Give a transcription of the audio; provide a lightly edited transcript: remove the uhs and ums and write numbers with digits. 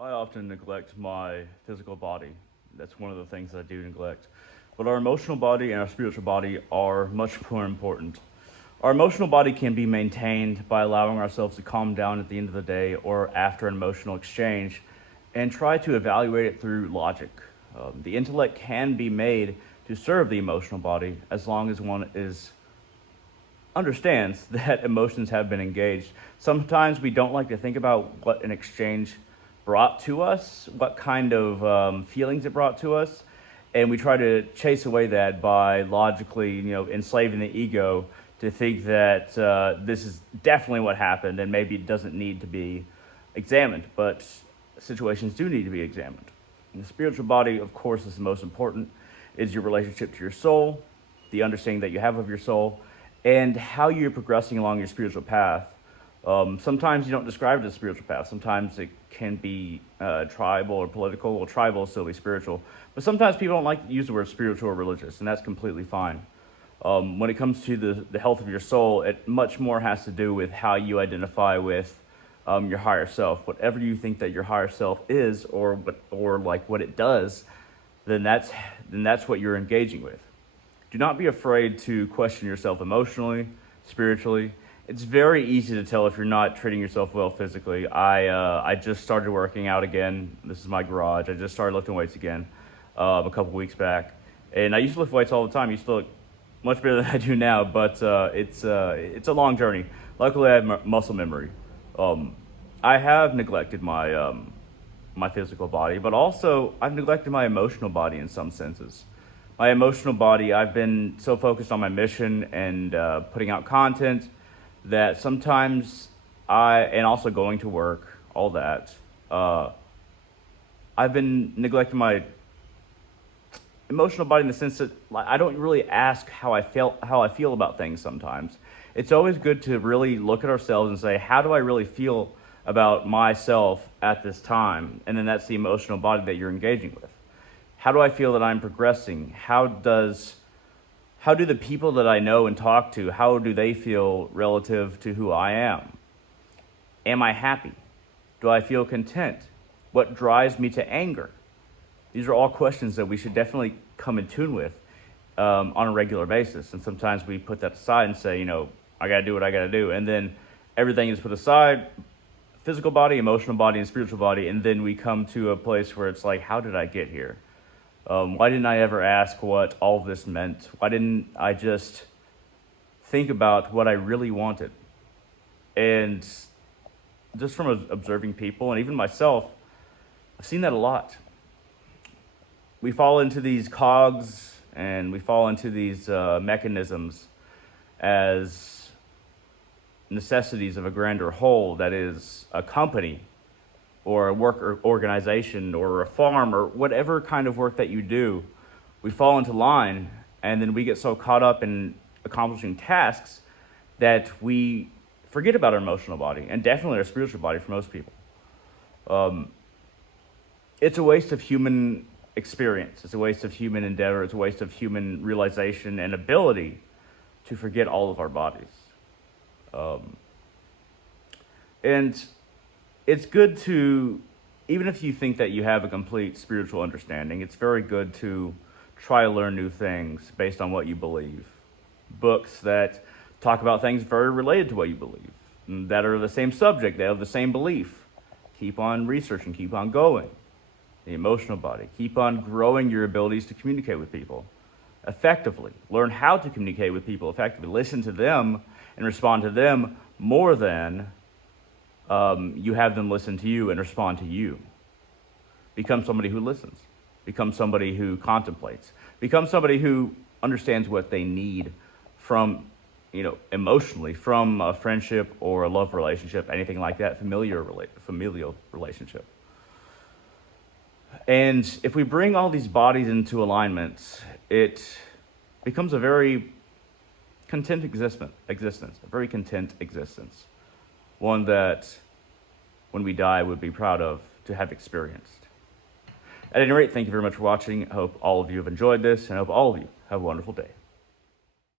I often neglect my physical body. That's one of the things I do neglect. But our emotional body and our spiritual body are much more important. Our emotional body can be maintained by allowing ourselves to calm down at the end of the day or after an emotional exchange and try to evaluate it through logic. The intellect can be made to serve the emotional body as long as one is understands that emotions have been engaged. Sometimes we don't like to think about what an exchange brought to us, what kind of feelings it brought to us, and we try to chase away that by logically, enslaving the ego to think that this is definitely what happened, and maybe it doesn't need to be examined, but situations do need to be examined. And the spiritual body, of course, is the most important. Is your relationship to your soul, the understanding that you have of your soul, and how you're progressing along your spiritual path. Sometimes you don't describe it as a spiritual path. Sometimes it can be tribal or political. Well, tribal is still spiritual. But sometimes people don't like to use the word spiritual or religious, and that's completely fine. When it comes to the health of your soul, it much more has to do with how you identify with your higher self. Whatever you think that your higher self is, or like what it does, then that's what you're engaging with. Do not be afraid to question yourself emotionally, spiritually. It's very easy to tell if you're not treating yourself well physically. I just started working out again. This is my garage. I just started lifting weights again a couple weeks back, and I used to lift weights all the time. I used to look much better than I do now, but it's a long journey. Luckily, I have muscle memory. I have neglected my physical body, but also I've neglected my emotional body in some senses. My emotional body, I've been so focused on my mission and putting out content that sometimes and also going to work, all that, I've been neglecting my emotional body in the sense that I don't really ask how I feel about things sometimes. It's always good to really look at ourselves and say, how do I really feel about myself at this time? And then that's the emotional body that you're engaging with. How do I feel that I'm progressing? How do the people that I know and talk to, how do they feel relative to who I am? Am I happy? Do I feel content? What drives me to anger? These are all questions that we should definitely come in tune with on a regular basis. And sometimes we put that aside and say, I got to do what I got to do. And then everything is put aside, physical body, emotional body, and spiritual body. And then we come to a place where it's like, how did I get here? Why didn't I ever ask what all of this meant? Why didn't I just think about what I really wanted? And just from observing people and even myself, I've seen that a lot. We fall into these cogs and we fall into these mechanisms as necessities of a grander whole, that is a company or a work or organization or a farm or whatever kind of work that you do. We fall into line, and then we get so caught up in accomplishing tasks that we forget about our emotional body, and definitely our spiritual body for most people. It's a waste of human experience. It's a waste of human endeavor. It's a waste of human realization and ability to forget all of our bodies. And it's good to, even if you think that you have a complete spiritual understanding, it's very good to try to learn new things based on what you believe. Books that talk about things very related to what you believe, that are the same subject, they have the same belief. Keep on researching, keep on going. The emotional body, keep on growing your abilities to communicate with people effectively. Learn how to communicate with people effectively. Listen to them and respond to them more than you have them listen to you and respond to you. Become somebody who listens. Become somebody who contemplates. Become somebody who understands what they need from, emotionally, from a friendship or a love relationship, anything like that, familial relationship. And if we bring all these bodies into alignment, it becomes a very content existence, a very content existence. One that, when we die, would be proud of to have experienced. At any rate, thank you very much for watching. I hope all of you have enjoyed this, and I hope all of you have a wonderful day.